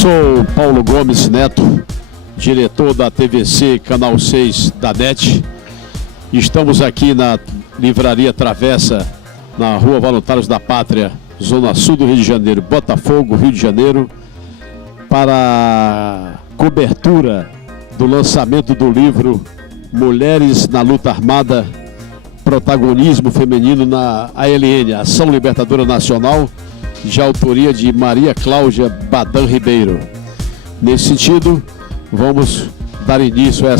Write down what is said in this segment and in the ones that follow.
Sou Paulo Gomes Neto, diretor da TVC Canal 6 da NET. Estamos aqui na Livraria Travessa, na Rua Voluntários da Pátria, Zona Sul do Rio de Janeiro, Botafogo, Rio de Janeiro, para a cobertura do lançamento do livro Mulheres na Luta Armada, Protagonismo Feminino na ALN, Ação Libertadora Nacional, de autoria de Maria Cláudia Badan Ribeiro. Nesse sentido, vamos dar início a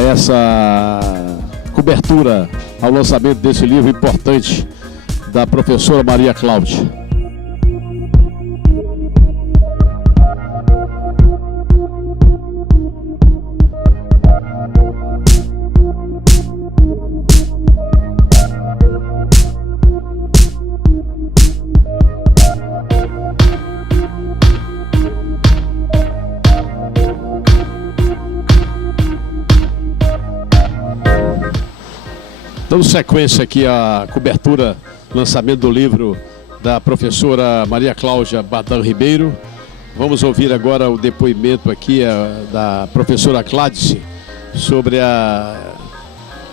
essa cobertura ao lançamento desse livro importante da professora Maria Cláudia. Dando sequência aqui à cobertura, lançamento do livro da professora Maria Cláudia Badan Ribeiro. Vamos ouvir agora o depoimento aqui da professora Cládice sobre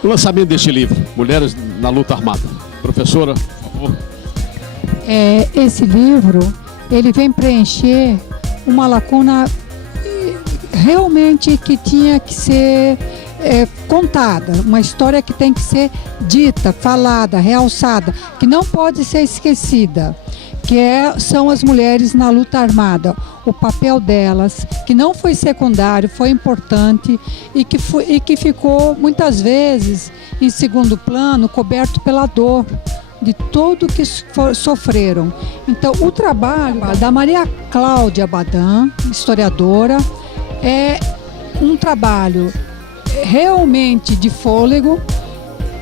o lançamento deste livro, Mulheres na Luta Armada. Professora, por favor. Esse livro, ele vem preencher uma lacuna realmente que tinha que ser contada, uma história que tem que ser dita, falada, realçada, que não pode ser esquecida, são as mulheres na luta armada, o papel delas, que não foi secundário, foi importante e que ficou muitas vezes em segundo plano, coberto pela dor de tudo que sofreram. Então, o trabalho da Maria Cláudia Badan, historiadora, é um trabalho realmente de fôlego.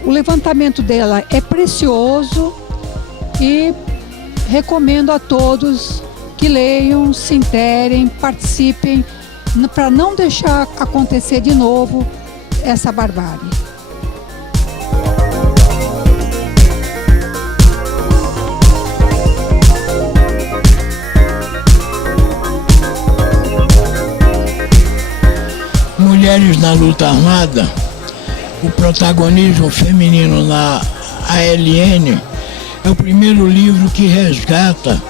O levantamento dela é precioso e recomendo a todos que leiam, se interem, participem, para não deixar acontecer de novo essa barbárie. Mulheres na Luta Armada, o protagonismo feminino na ALN, é o primeiro livro que resgata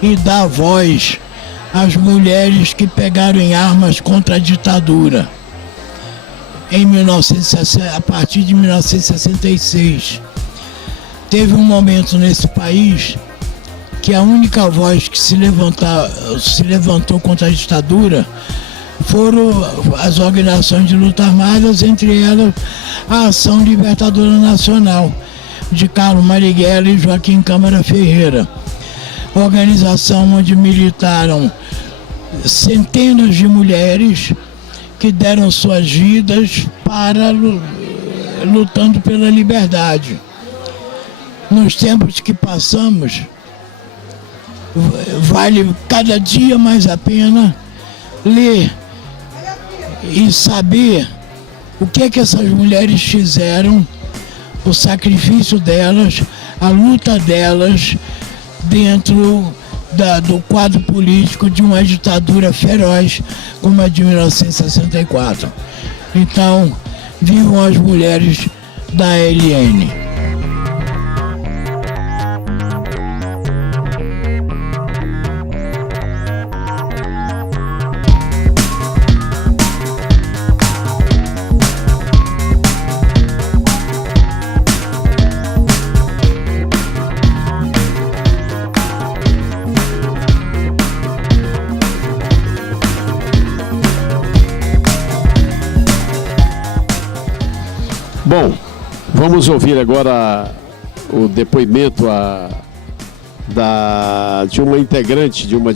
e dá voz às mulheres que pegaram em armas contra a ditadura a partir de 1966. Teve um momento nesse país que a única voz que se levantou contra a ditadura foram as organizações de luta armadas, entre elas a Ação Libertadora Nacional, de Carlos Marighella e Joaquim Câmara Ferreira. Organização onde militaram centenas de mulheres que deram suas vidas lutando pela liberdade. Nos tempos que passamos, vale cada dia mais a pena ler e saber o que essas mulheres fizeram, o sacrifício delas, a luta delas dentro do quadro político de uma ditadura feroz como a de 1964. Então, vivam as mulheres da ALN. Bom, vamos ouvir agora o depoimento de uma integrante, de uma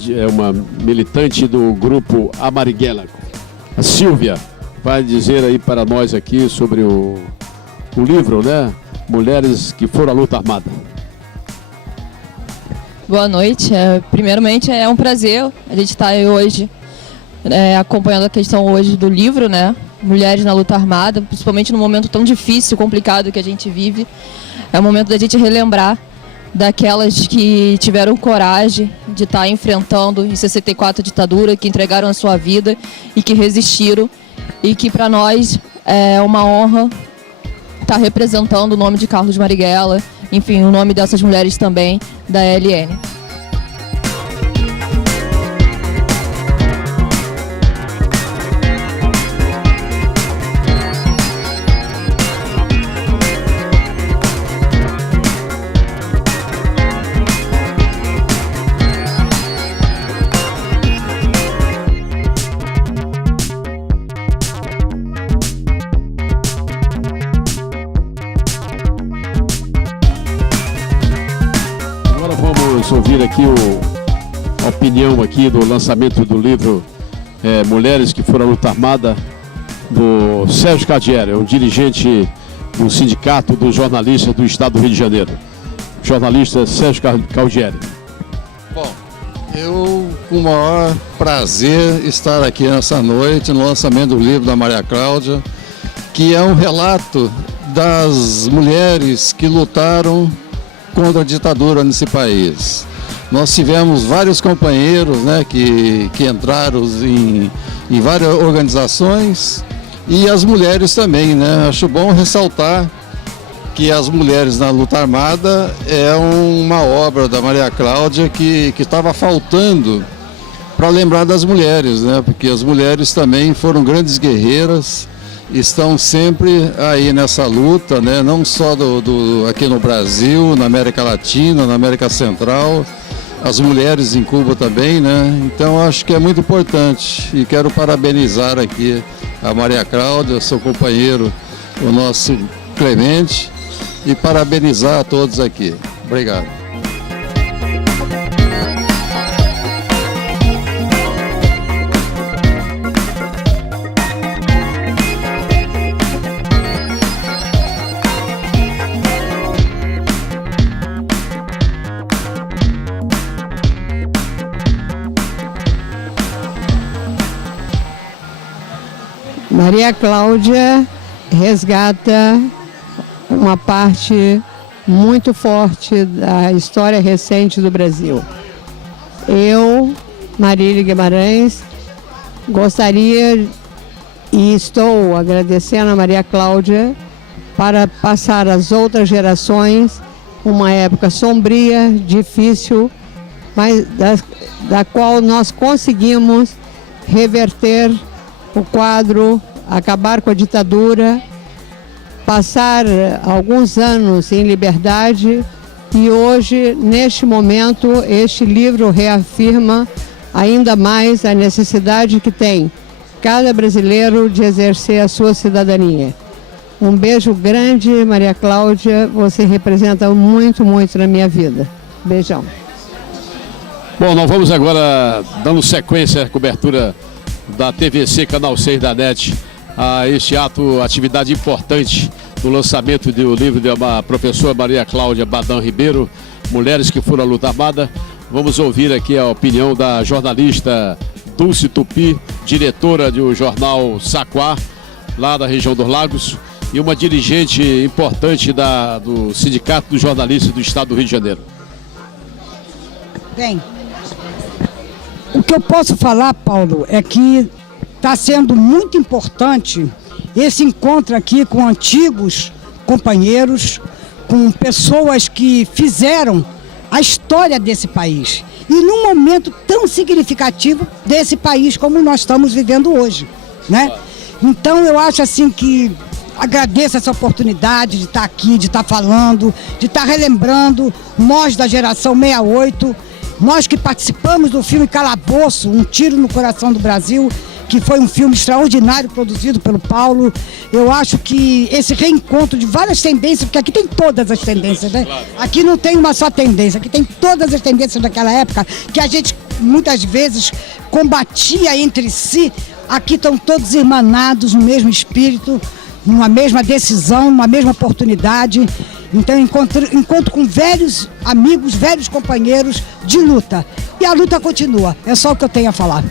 militante do grupo A Marighella. A Silvia vai dizer aí para nós aqui sobre o livro, né? Mulheres que foram à luta armada. Boa noite. Primeiramente, é um prazer a gente estar aí hoje acompanhando a questão hoje do livro, né? Mulheres na luta armada, principalmente num momento tão difícil, complicado que a gente vive. É o momento da gente relembrar daquelas que tiveram coragem de estar enfrentando em 64 a ditadura, que entregaram a sua vida e que resistiram, e que para nós é uma honra estar representando o nome de Carlos Marighella, enfim, o nome dessas mulheres também da ELN. Vamos ouvir aqui a opinião aqui do lançamento do livro Mulheres que Foram à Luta Armada, do Sérgio Cadieri, um dirigente do Sindicato dos Jornalistas do Estado do Rio de Janeiro. Jornalista Sérgio Cadieri. Bom, eu com o maior prazer estar aqui nessa noite no lançamento do livro da Maria Cláudia, que é um relato das mulheres que lutaram contra a ditadura nesse país. Nós tivemos vários companheiros, né, que entraram em várias organizações, e as mulheres também, né? Acho bom ressaltar que as mulheres na luta armada é uma obra da Maria Cláudia que estava faltando para lembrar das mulheres, né? Porque as mulheres também foram grandes guerreiras, estão sempre aí nessa luta, né? Não só aqui no Brasil, na América Latina, na América Central, as mulheres em Cuba também, né? Então acho que é muito importante e quero parabenizar aqui a Maria Cláudia, seu companheiro, o nosso Clemente, e parabenizar a todos aqui. Obrigado. Maria Cláudia resgata uma parte muito forte da história recente do Brasil. Eu, Marília Guimarães, gostaria e estou agradecendo a Maria Cláudia para passar às outras gerações uma época sombria, difícil, mas da qual nós conseguimos reverter o quadro, acabar com a ditadura, passar alguns anos em liberdade, e hoje, neste momento, este livro reafirma ainda mais a necessidade que tem cada brasileiro de exercer a sua cidadania. Um beijo grande, Maria Cláudia, você representa muito, muito na minha vida. Beijão. Bom, nós vamos agora dando sequência à cobertura da TVC Canal 6 da NET a este ato, atividade importante do lançamento do livro da professora Maria Cláudia Badam Ribeiro, Mulheres que Foram à Luta Armada. Vamos ouvir aqui a opinião da jornalista Dulce Tupi, diretora do jornal Saquá, lá da região dos Lagos, e uma dirigente importante do Sindicato dos Jornalistas do Estado do Rio de Janeiro. Bem, o que eu posso falar, Paulo, é que está sendo muito importante esse encontro aqui com antigos companheiros, com pessoas que fizeram a história desse país. E num momento tão significativo desse país como nós estamos vivendo hoje, né? Então eu acho assim que agradeço essa oportunidade de estar aqui, de estar falando, de estar relembrando, nós da geração 68, nós que participamos do filme Calabouço, Um Tiro no Coração do Brasil, que foi um filme extraordinário produzido pelo Paulo. Eu acho que esse reencontro de várias tendências, porque aqui tem todas as tendências, né? Aqui não tem uma só tendência, aqui tem todas as tendências daquela época, que a gente muitas vezes combatia entre si. Aqui estão todos irmanados no mesmo espírito, numa mesma decisão, numa mesma oportunidade. Então encontro com velhos amigos, velhos companheiros de luta. E a luta continua, é só o que eu tenho a falar.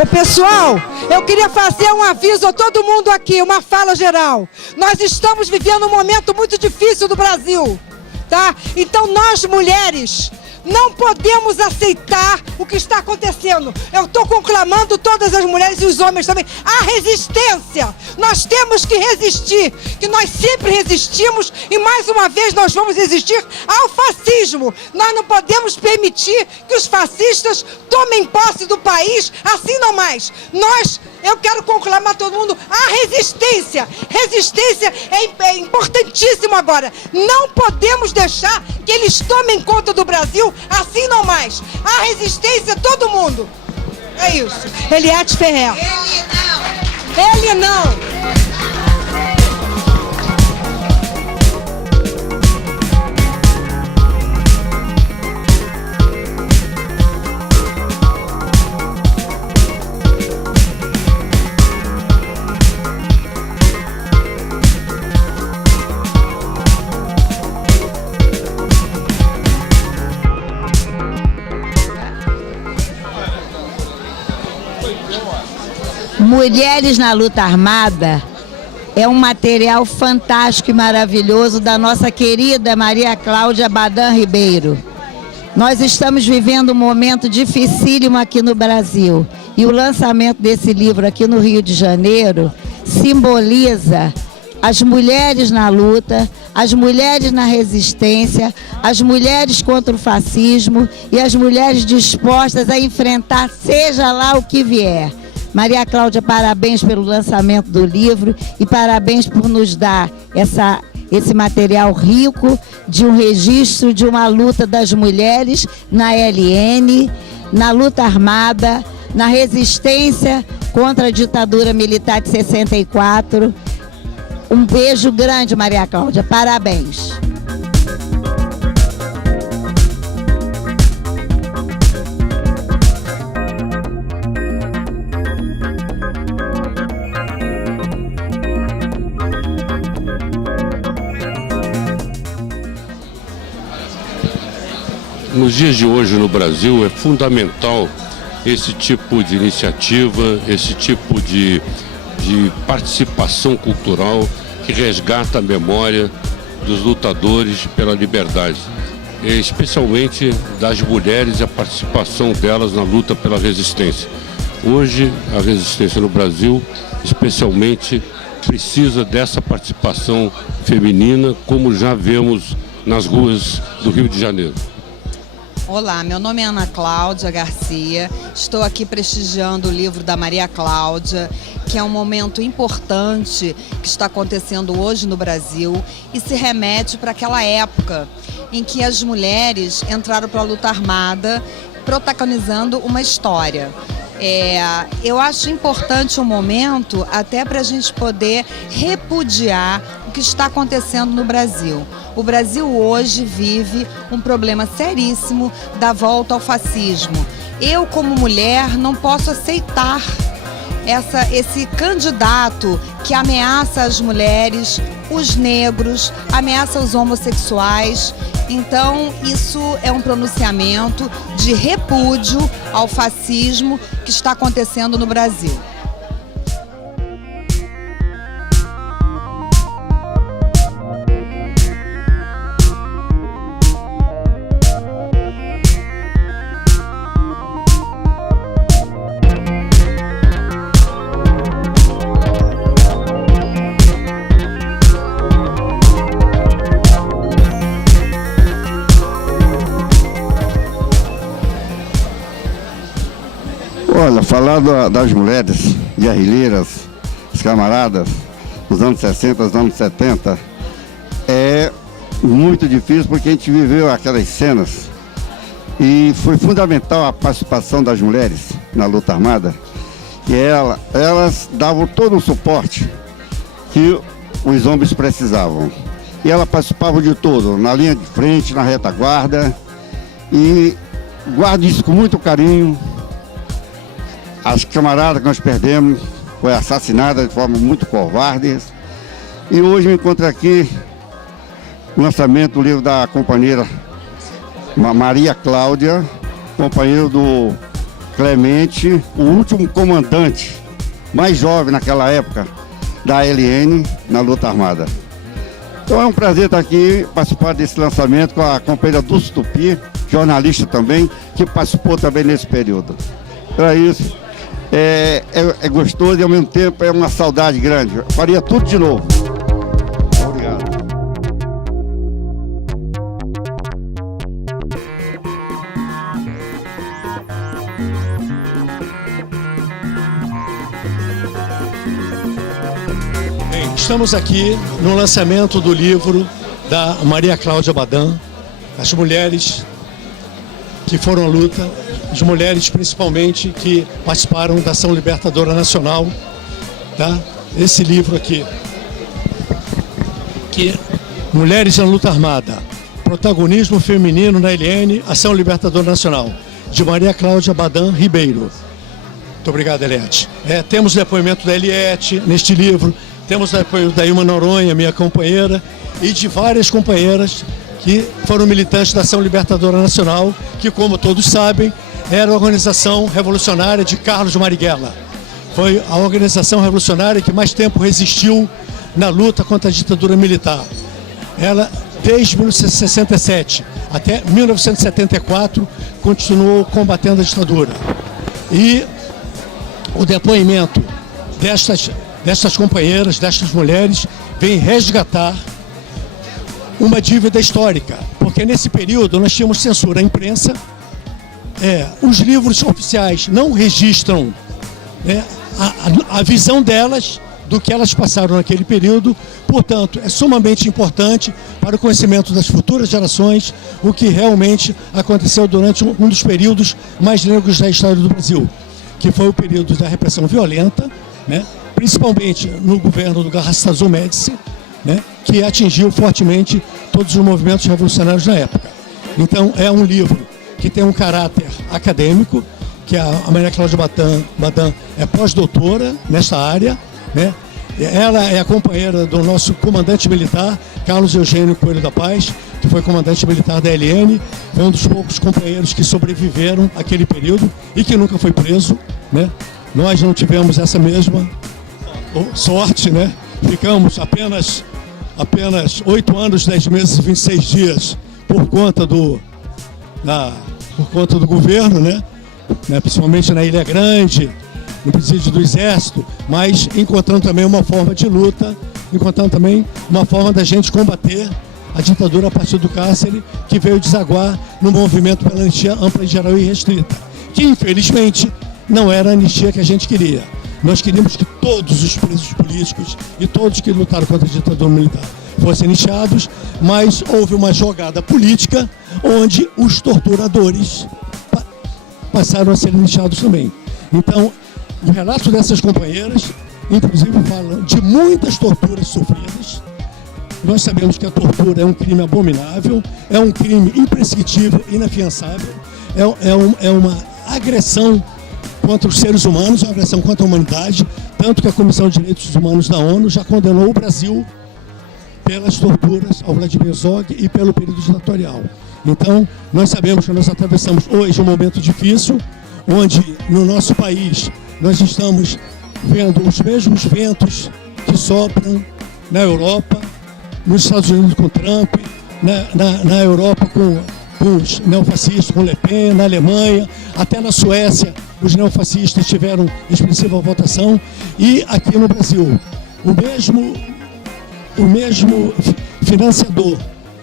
Ô pessoal, eu queria fazer um aviso a todo mundo aqui, uma fala geral. Nós estamos vivendo um momento muito difícil do Brasil, tá? Então nós mulheres não podemos aceitar o que está acontecendo. Eu estou conclamando todas as mulheres e os homens também a resistência. Nós temos que resistir, que nós sempre resistimos e mais uma vez nós vamos resistir ao fascismo. Nós não podemos permitir que os fascistas tomem posse do país assim não mais. Eu quero conclamar todo mundo a resistência. Resistência é importantíssimo agora. Não podemos deixar que eles tomem conta do Brasil assim não mais. A resistência, todo mundo. É isso. Eliette Ferrer. Ele não. Mulheres na Luta Armada é um material fantástico e maravilhoso da nossa querida Maria Cláudia Badan Ribeiro. Nós estamos vivendo um momento dificílimo aqui no Brasil e o lançamento desse livro aqui no Rio de Janeiro simboliza as mulheres na luta, as mulheres na resistência, as mulheres contra o fascismo e as mulheres dispostas a enfrentar seja lá o que vier. Maria Cláudia, parabéns pelo lançamento do livro e parabéns por nos dar esse material rico de um registro de uma luta das mulheres na LN, na luta armada, na resistência contra a ditadura militar de 64. Um beijo grande, Maria Cláudia, parabéns. Nos dias de hoje no Brasil é fundamental esse tipo de iniciativa, esse tipo de participação cultural que resgata a memória dos lutadores pela liberdade, especialmente das mulheres e a participação delas na luta pela resistência. Hoje a resistência no Brasil especialmente precisa dessa participação feminina, como já vemos nas ruas do Rio de Janeiro. Olá, meu nome é Ana Cláudia Garcia, estou aqui prestigiando o livro da Maria Cláudia, que é um momento importante que está acontecendo hoje no Brasil e se remete para aquela época em que as mulheres entraram para a luta armada protagonizando uma história. Eu acho importante o momento até para a gente poder repudiar o que está acontecendo no Brasil. O Brasil hoje vive um problema seríssimo da volta ao fascismo. Eu, como mulher, não posso aceitar esse candidato que ameaça as mulheres, os negros, ameaça os homossexuais. Então, isso é um pronunciamento de repúdio ao fascismo que está acontecendo no Brasil. Olha, falar das mulheres guerrilheiras, as camaradas, dos anos 60, dos anos 70, é muito difícil porque a gente viveu aquelas cenas e foi fundamental a participação das mulheres na luta armada e elas davam todo o suporte que os homens precisavam. E elas participavam de tudo, na linha de frente, na retaguarda, e guardo isso com muito carinho. As camaradas que nós perdemos foi assassinada de forma muito covarde. E hoje me encontro aqui no lançamento do livro da companheira Maria Cláudia, companheiro do Clemente, o último comandante, mais jovem naquela época, da ALN na luta armada. Então é um prazer estar aqui, participar desse lançamento com a companheira Dulce Tupi, jornalista também, que participou também nesse período. Então é isso. É gostoso e ao mesmo tempo é uma saudade grande. Eu faria tudo de novo. Obrigado. Bem, estamos aqui no lançamento do livro da Maria Cláudia Badan, as mulheres que foram à luta, as mulheres principalmente que participaram da Ação Libertadora Nacional, tá? Esse livro aqui, que Mulheres na Luta Armada, Protagonismo Feminino na LN, Ação Libertadora Nacional, de Maria Cláudia Badan Ribeiro. Muito obrigado, Eliette. Temos depoimento da Eliette neste livro, temos depoimento da Ilma Noronha, minha companheira, e de várias companheiras que foram militantes da Ação Libertadora Nacional, que, como todos sabem, era a organização revolucionária de Carlos Marighella. Foi a organização revolucionária que mais tempo resistiu na luta contra a ditadura militar. Ela, desde 1967 até 1974, continuou combatendo a ditadura. E o depoimento destas companheiras, destas mulheres, vem resgatar uma dívida histórica, porque nesse período nós tínhamos censura à imprensa, os livros oficiais não registram, né, a visão delas do que elas passaram naquele período. Portanto, é sumamente importante para o conhecimento das futuras gerações o que realmente aconteceu durante um dos períodos mais negros da história do Brasil, que foi o período da repressão violenta, né, principalmente no governo do Garrastazu Médici, né, que atingiu fortemente todos os movimentos revolucionários na época. Então, é um livro que tem um caráter acadêmico, que a Maria Cláudia Badan é pós-doutora nesta área, né? Ela é a companheira do nosso comandante militar, Carlos Eugênio Coelho da Paz, que foi comandante militar da LN, foi um dos poucos companheiros que sobreviveram àquele período e que nunca foi preso, né? Nós não tivemos essa mesma sorte, né? Ficamos apenas 8 anos, 10 meses e 26 dias por conta do governo, né? Principalmente na Ilha Grande, no presídio do Exército, mas encontrando também uma forma de luta, encontrando também uma forma da gente combater a ditadura a partir do cárcere, que veio desaguar no movimento pela anistia ampla, geral e restrita, que infelizmente não era a anistia que a gente queria. Nós queríamos que todos os presos políticos e todos que lutaram contra a ditadura militar fossem anistiados, mas houve uma jogada política onde os torturadores passaram a ser anistiados também. Então, o relato dessas companheiras, inclusive, fala de muitas torturas sofridas. Nós sabemos que a tortura é um crime abominável, é um crime imprescritível, inafiançável, é uma agressão contra os seres humanos, uma agressão contra a humanidade, tanto que a Comissão de Direitos Humanos da ONU já condenou o Brasil pelas torturas ao Vladimir Zog e pelo período ditatorial. Então, nós sabemos que nós atravessamos hoje um momento difícil, onde no nosso país nós estamos vendo os mesmos ventos que sopram na Europa, nos Estados Unidos com Trump, na Europa com os neofascistas, com Le Pen, na Alemanha, até na Suécia, os neofascistas tiveram expressiva votação, e aqui no Brasil, o mesmo financiador,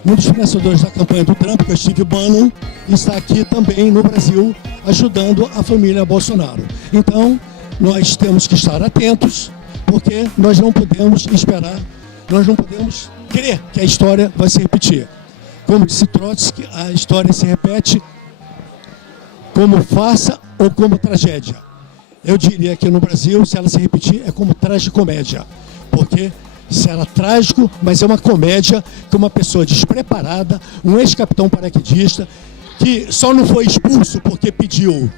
um dos financiadores da campanha do Trump, que é Steve Bannon, está aqui também no Brasil, ajudando a família Bolsonaro. Então, nós temos que estar atentos, porque nós não podemos esperar, nós não podemos crer que a história vai se repetir. Como disse Trotsky, a história se repete como farsa ou como tragédia. Eu diria que no Brasil, se ela se repetir, é como tragicomédia, porque será trágico, mas é uma comédia que uma pessoa despreparada, um ex-capitão paraquedista, que só não foi expulso porque pediu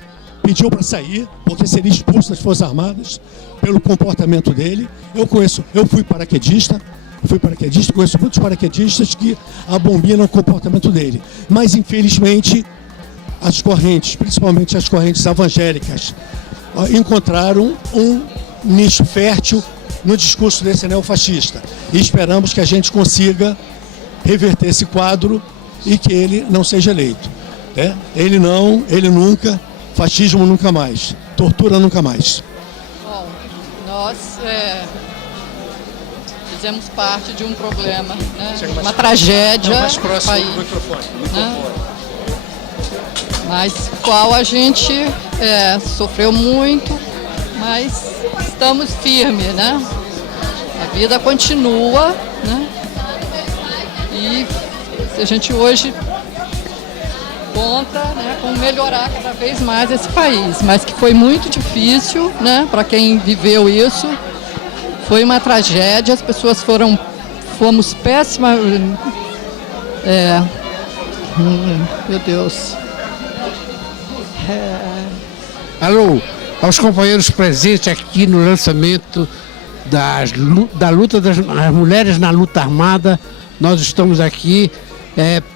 para sair, porque seria expulso das Forças Armadas pelo comportamento dele. Eu fui paraquedista, conheço muitos paraquedistas que abominam o comportamento dele, mas infelizmente as correntes, principalmente as correntes evangélicas, encontraram um nicho fértil no discurso desse neofascista. E esperamos que a gente consiga reverter esse quadro e que ele não seja eleito. Né? Ele nunca, fascismo nunca mais, tortura nunca mais. Bom, nós fizemos parte de um problema, né? Uma tragédia mais próximo país, do microfone. Né? Mas qual a gente sofreu muito, mas estamos firmes, né? A vida continua, né? E a gente hoje conta, né, com melhorar cada vez mais esse país, mas que foi muito difícil, né, para quem viveu isso. Foi uma tragédia, as pessoas fomos péssimas. Meu Deus. Alô, aos companheiros presentes aqui no lançamento da luta das mulheres na luta armada, nós estamos aqui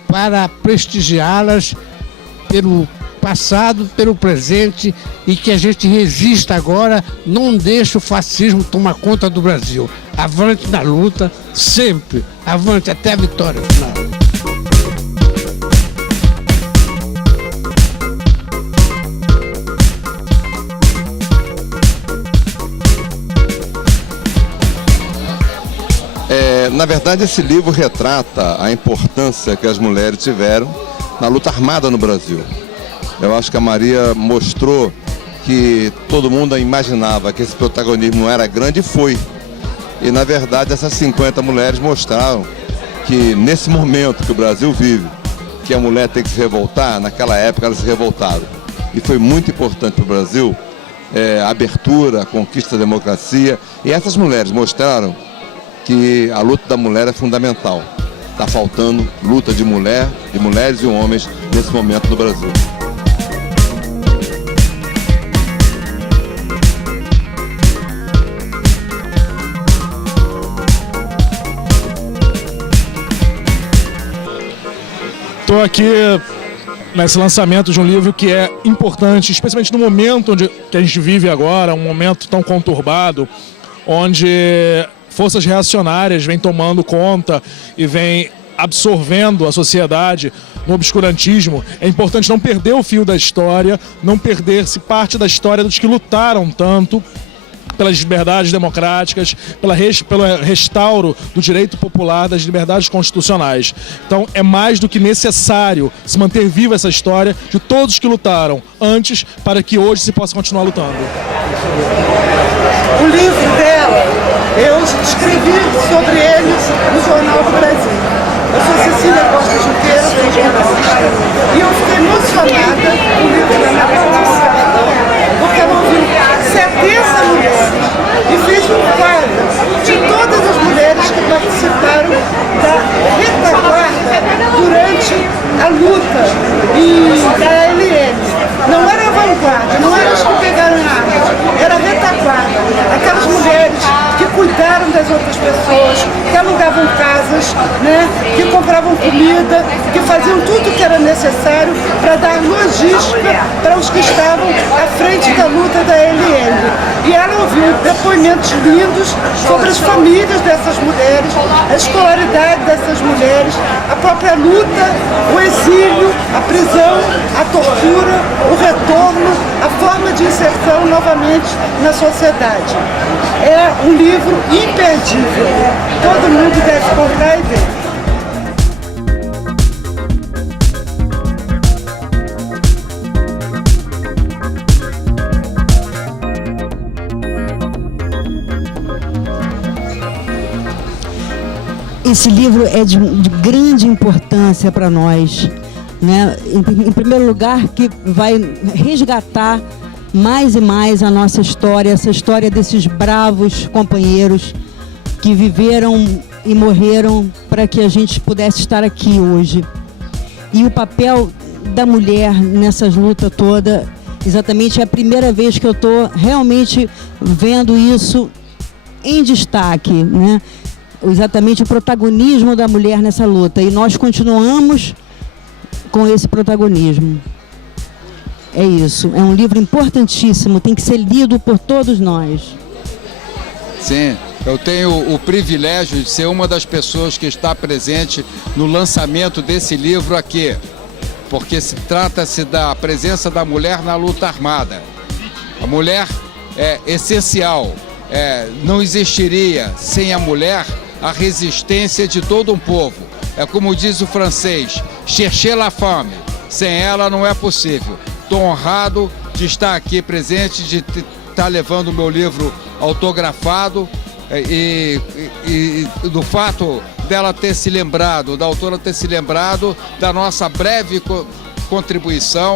para prestigiá-las pelo passado, pelo presente, e que a gente resista agora, não deixe o fascismo tomar conta do Brasil. Avante na luta, sempre, avante até a vitória final. Na verdade, esse livro retrata a importância que as mulheres tiveram na luta armada no Brasil. Eu acho que a Maria mostrou que todo mundo imaginava que esse protagonismo não era grande, e foi. E, na verdade, essas 50 mulheres mostraram que, nesse momento que o Brasil vive, que a mulher tem que se revoltar, naquela época elas se revoltaram. E foi muito importante para o Brasil a abertura, a conquista da democracia. E essas mulheres mostraram que a luta da mulher é fundamental. Está faltando luta de mulheres e homens nesse momento no Brasil. Estou aqui nesse lançamento de um livro que é importante, especialmente no momento que a gente vive agora, um momento tão conturbado, onde forças reacionárias vêm tomando conta e vêm absorvendo a sociedade no obscurantismo. É importante não perder o fio da história, não perder-se parte da história dos que lutaram tanto pelas liberdades democráticas, pelo restauro do direito popular, das liberdades constitucionais. Então é mais do que necessário se manter viva essa história de todos que lutaram antes, para que hoje se possa continuar lutando. O livro dela, eu escrevi sobre ele no Jornal do Brasil. Eu sou Cecília Costa Junqueira, sou jornalista, e eu fiquei emocionada com o livro da Maria Cláudia, porque ela ouviu 70 mulheres e fez um quadro de todas as mulheres que participaram da retaguarda durante a luta da LN. Não era a vanguarda, não eram as que pegaram armas, era a retaguarda. Aquelas mulheres que cuidaram das outras pessoas, que alugavam casas, né, que compravam comida, que faziam tudo o que era necessário para dar logística para os que estavam à frente da luta da LN. E ela ouviu depoimentos lindos sobre as famílias dessas mulheres, a escolaridade dessas mulheres, a própria luta, o exílio, a prisão, a tortura, o retorno, a forma de inserção novamente na sociedade. É um livro imperdível. Todo mundo deve comprar e ver. Esse livro é de grande importância para nós, né? Em primeiro lugar, que vai resgatar mais e mais a nossa história, essa história desses bravos companheiros que viveram e morreram para que a gente pudesse estar aqui hoje. E o papel da mulher nessas lutas toda, exatamente é a primeira vez que eu estou realmente vendo isso em destaque, né? Exatamente o protagonismo da mulher nessa luta, e nós continuamos com esse protagonismo. é isso. É um livro importantíssimo, tem que ser lido por todos nós. Sim, eu tenho o privilégio de ser uma das pessoas que está presente no lançamento desse livro aqui, porque trata-se da presença da mulher na luta armada. A mulher é essencial, não existiria sem a mulher a resistência de todo um povo. É como diz o francês, cherchez la femme, sem ela não é possível. Estou honrado de estar aqui presente, de estar levando o meu livro autografado e do fato dela ter se lembrado, da autora ter se lembrado da nossa breve contribuição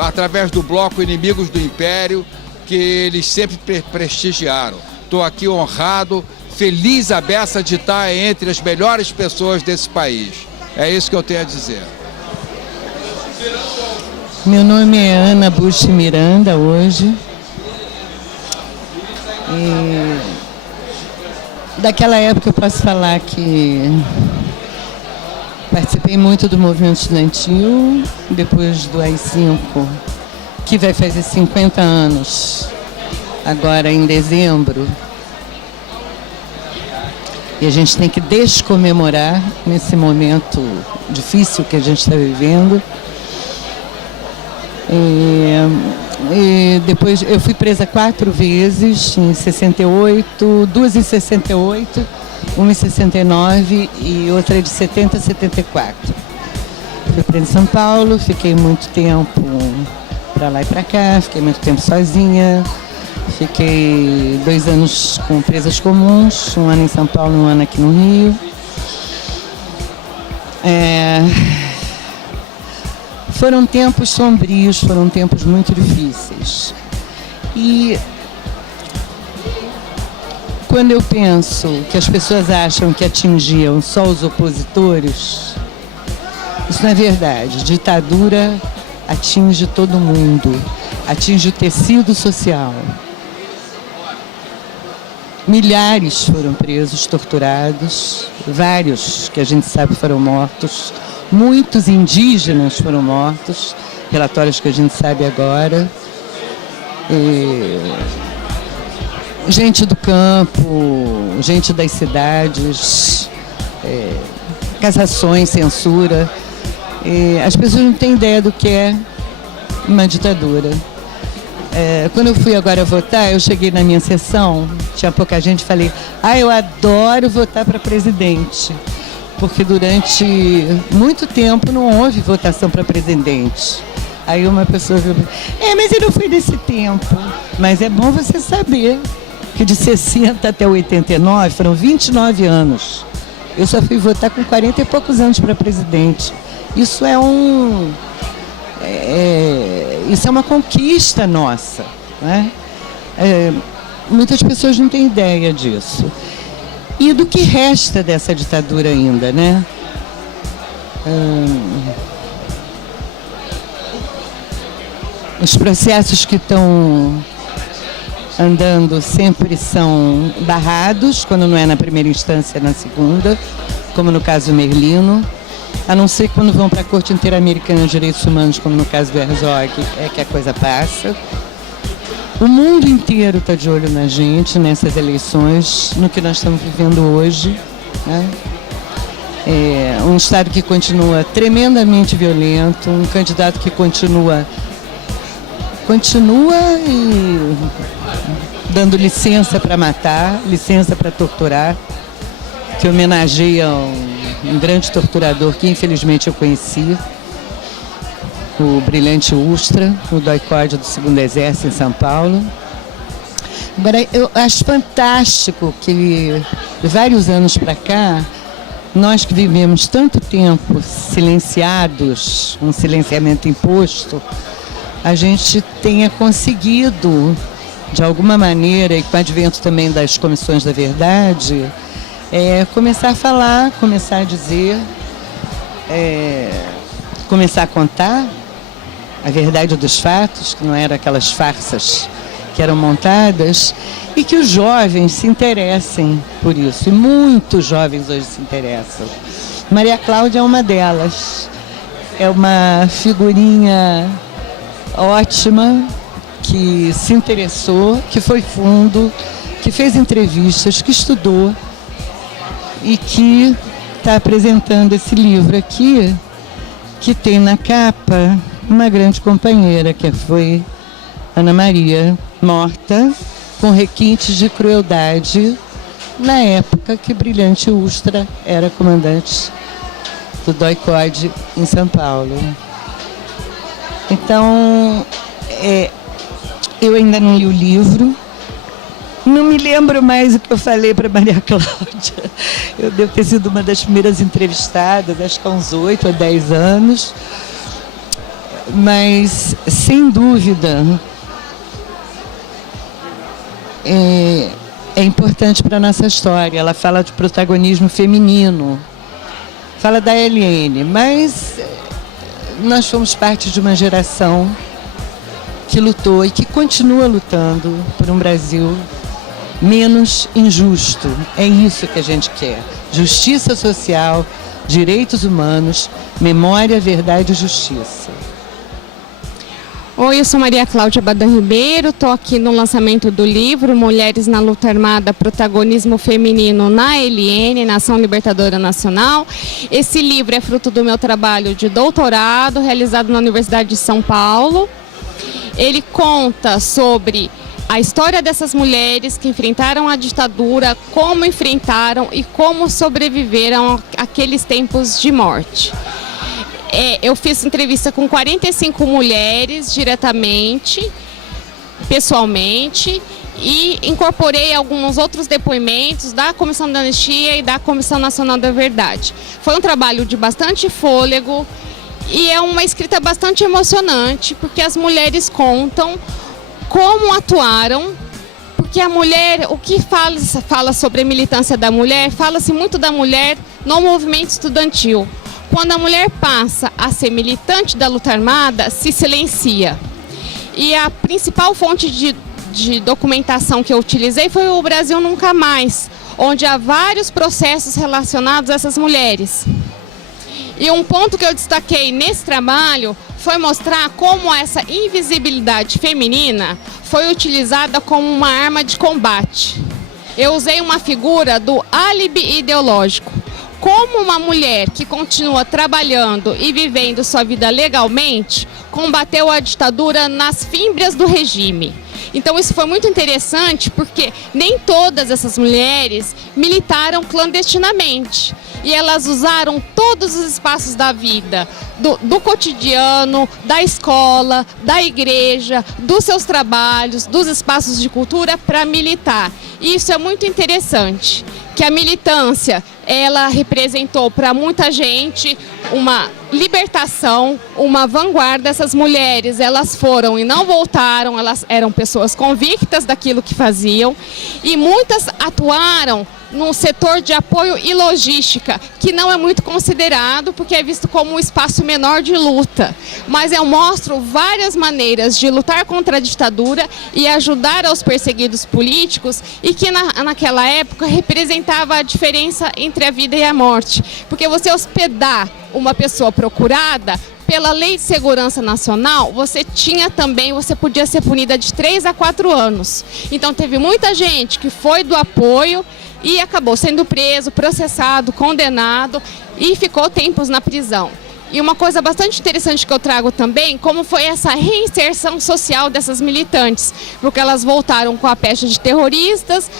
através do bloco Inimigos do Império, que eles sempre prestigiaram. Estou aqui honrado, feliz a beça de estar entre as melhores pessoas desse país. É isso que eu tenho a dizer. Meu nome é Ana Bush Miranda hoje. E daquela época eu posso falar que participei muito do movimento estudantil, depois do AI-5, que vai fazer 50 anos, agora em dezembro. E a gente tem que descomemorar nesse momento difícil que a gente está vivendo. E depois eu fui presa 4 vezes, em 68, 2 em 68, uma em 69 e outra de 70 a 74. Fui presa em São Paulo, fiquei muito tempo para lá e para cá, fiquei muito tempo sozinha, fiquei 2 anos com presas comuns, 1 ano em São Paulo e 1 ano aqui no Rio. Foram tempos sombrios, foram tempos muito difíceis. E quando eu penso que as pessoas acham que atingiam só os opositores, isso não é verdade. Ditadura atinge todo mundo, atinge o tecido social. Milhares foram presos, torturados, vários que a gente sabe foram mortos. Muitos indígenas foram mortos, relatórios que a gente sabe agora. Gente do campo, gente das cidades, cassações, censura. As pessoas não têm ideia do que é uma ditadura. Quando eu fui agora votar, eu cheguei na minha sessão, tinha pouca gente, e falei, eu adoro votar para presidente. Porque durante muito tempo não houve votação para presidente. Aí uma pessoa viu, mas eu não fui desse tempo. Mas é bom você saber que de 60 até 89 foram 29 anos. Eu só fui votar com 40 e poucos anos para presidente. Isso é isso é uma conquista nossa, né? Muitas pessoas não têm ideia disso. E do que resta dessa ditadura ainda, né? Os processos que estão andando sempre são barrados, quando não é na primeira instância, é na segunda, como no caso do Merlino, a não ser quando vão para a Corte Interamericana de Direitos Humanos, como no caso do Herzog, é que a coisa passa. O mundo inteiro está de olho na gente, nessas eleições, no que nós estamos vivendo hoje, né? Um Estado que continua tremendamente violento, um candidato que continua e dando licença para matar, licença para torturar, que homenageia um grande torturador que infelizmente eu conheci, o brilhante Ustra, o doicode do 2º Exército em São Paulo. Agora, eu acho fantástico que, de vários anos para cá, nós que vivemos tanto tempo silenciados, um silenciamento imposto, a gente tenha conseguido, de alguma maneira, e com o advento também das comissões da verdade, começar a falar, começar a dizer, começar a contar a verdade dos fatos, que não eram aquelas farsas que eram montadas, e que os jovens se interessem por isso. E muitos jovens hoje se interessam. Maria Cláudia é uma delas. É uma figurinha ótima, que se interessou, que foi fundo, que fez entrevistas, que estudou e que está apresentando esse livro aqui, que tem na capa uma grande companheira, que foi Ana Maria, morta com requintes de crueldade na época que Brilhante Ustra era comandante do DOI-CODE em São Paulo. Então, eu ainda não li o livro, não me lembro mais o que eu falei para Maria Cláudia. Eu devo ter sido uma das primeiras entrevistadas, acho que há uns 8 a 10 anos. Mas, sem dúvida, é importante para a nossa história. Ela fala de protagonismo feminino, fala da Eliane, mas nós fomos parte de uma geração que lutou e que continua lutando por um Brasil menos injusto. É isso que a gente quer. Justiça social, direitos humanos, memória, verdade e justiça. Oi, eu sou Maria Cláudia Badan Ribeiro, estou aqui no lançamento do livro Mulheres na Luta Armada, Protagonismo Feminino na ELN, Nação Libertadora Nacional. Esse livro é fruto do meu trabalho de doutorado, realizado na Universidade de São Paulo. Ele conta sobre a história dessas mulheres que enfrentaram a ditadura, como enfrentaram e como sobreviveram àqueles tempos de morte. Eu fiz entrevista com 45 mulheres diretamente, pessoalmente, e incorporei alguns outros depoimentos da Comissão da Anistia e da Comissão Nacional da Verdade. Foi um trabalho de bastante fôlego e é uma escrita bastante emocionante, porque as mulheres contam como atuaram, porque a mulher, o que fala sobre a militância da mulher, fala-se muito da mulher no movimento estudantil. Quando a mulher passa a ser militante da luta armada, se silencia. E a principal fonte de documentação que eu utilizei foi o Brasil Nunca Mais, onde há vários processos relacionados a essas mulheres. E um ponto que eu destaquei nesse trabalho foi mostrar como essa invisibilidade feminina foi utilizada como uma arma de combate. Eu usei uma figura do álibi ideológico. Como uma mulher que continua trabalhando e vivendo sua vida legalmente, combateu a ditadura nas fímbrias do regime. Então isso foi muito interessante porque nem todas essas mulheres militaram clandestinamente. E elas usaram todos os espaços da vida, do cotidiano, da escola, da igreja, dos seus trabalhos, dos espaços de cultura para militar. E isso é muito interessante, que a militância, ela representou para muita gente uma libertação, uma vanguarda. Essas mulheres, elas foram e não voltaram, elas eram pessoas convictas daquilo que faziam e muitas atuaram num setor de apoio e logística, que não é muito considerado, porque é visto como um espaço menor de luta. Mas eu mostro várias maneiras de lutar contra a ditadura e ajudar aos perseguidos políticos, e que naquela época representava a diferença entre a vida e a morte. Porque você hospedar uma pessoa procurada, pela Lei de Segurança Nacional, você podia ser punida de 3 a 4 anos. Então teve muita gente que foi do apoio e acabou sendo preso, processado, condenado e ficou tempos na prisão. E uma coisa bastante interessante que eu trago também, como foi essa reinserção social dessas militantes, porque elas voltaram com a pecha de terroristas,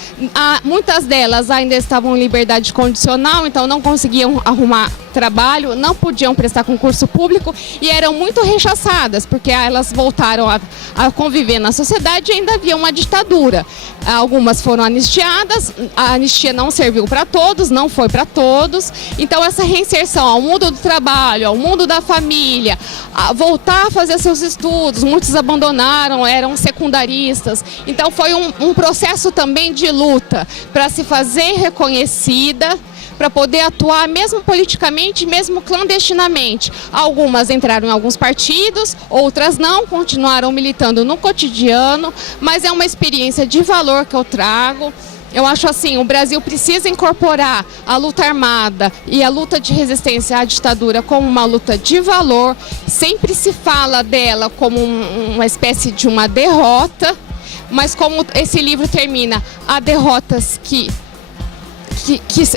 muitas delas ainda estavam em liberdade condicional, então não conseguiam arrumar trabalho, não podiam prestar concurso público e eram muito rechaçadas, porque elas voltaram a conviver na sociedade e ainda havia uma ditadura. Algumas foram anistiadas, a anistia não serviu para todos, não foi para todos, então essa reinserção ao mundo do trabalho, ao mundo da família, voltar a fazer seus estudos, muitos abandonaram, eram secundaristas, então foi um processo também de luta para se fazer reconhecida, para poder atuar mesmo politicamente, mesmo clandestinamente. Algumas entraram em alguns partidos, outras não, continuaram militando no cotidiano, mas é uma experiência de valor que eu trago. Eu acho assim, o Brasil precisa incorporar a luta armada e a luta de resistência à ditadura como uma luta de valor. Sempre se fala dela como uma espécie de uma derrota, mas como esse livro termina, há derrotas que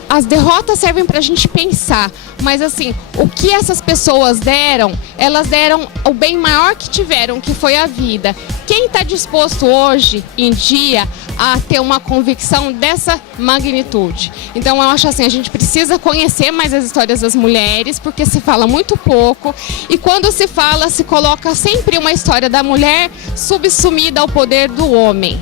as derrotas servem para a gente pensar, mas assim, o que essas pessoas deram, elas deram o bem maior que tiveram, que foi a vida. Quem está disposto hoje em dia a ter uma convicção dessa magnitude? Então eu acho assim, a gente precisa conhecer mais as histórias das mulheres, porque se fala muito pouco, e quando se fala, se coloca sempre uma história da mulher subsumida ao poder do homem.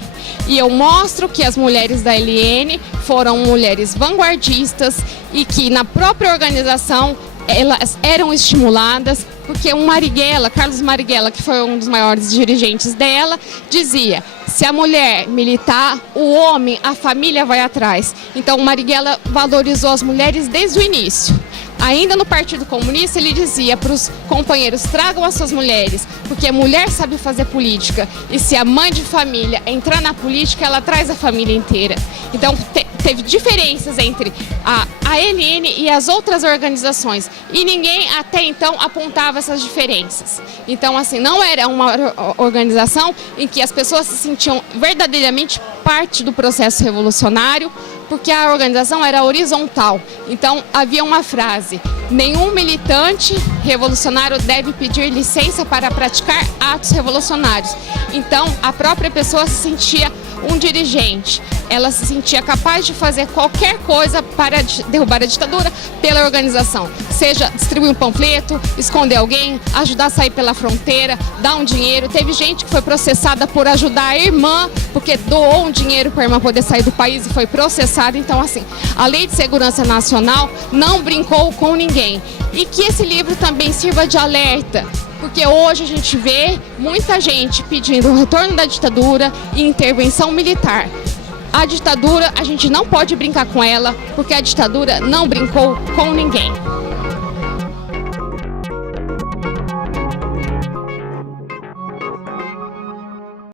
E eu mostro que as mulheres da LN foram mulheres vanguardistas e que na própria organização elas eram estimuladas, porque o Marighella, Carlos Marighella, que foi um dos maiores dirigentes dela, dizia: se a mulher militar, o homem, a família vai atrás. Então o Marighella valorizou as mulheres desde o início. Ainda no Partido Comunista, ele dizia para os companheiros: tragam as suas mulheres, porque a mulher sabe fazer política, e se a mãe de família entrar na política, ela traz a família inteira. Então teve diferenças entre a LN e as outras organizações, e ninguém até então apontava essas diferenças. Então assim, não era uma organização em que as pessoas se sentiam verdadeiramente parte do processo revolucionário, porque a organização era horizontal. Então havia uma frase: nenhum militante revolucionário deve pedir licença para praticar atos revolucionários. Então a própria pessoa se sentia um dirigente, ela se sentia capaz de fazer qualquer coisa para derrubar a ditadura pela organização, seja distribuir um panfleto, esconder alguém, ajudar a sair pela fronteira, dar um dinheiro. Teve gente que foi processada por ajudar a irmã, porque doou um dinheiro para a irmã poder sair do país e foi processada. Então assim, a Lei de Segurança Nacional não brincou com ninguém. E que esse livro também sirva de alerta, porque hoje a gente vê muita gente pedindo o retorno da ditadura e intervenção militar. A ditadura, a gente não pode brincar com ela, porque a ditadura não brincou com ninguém.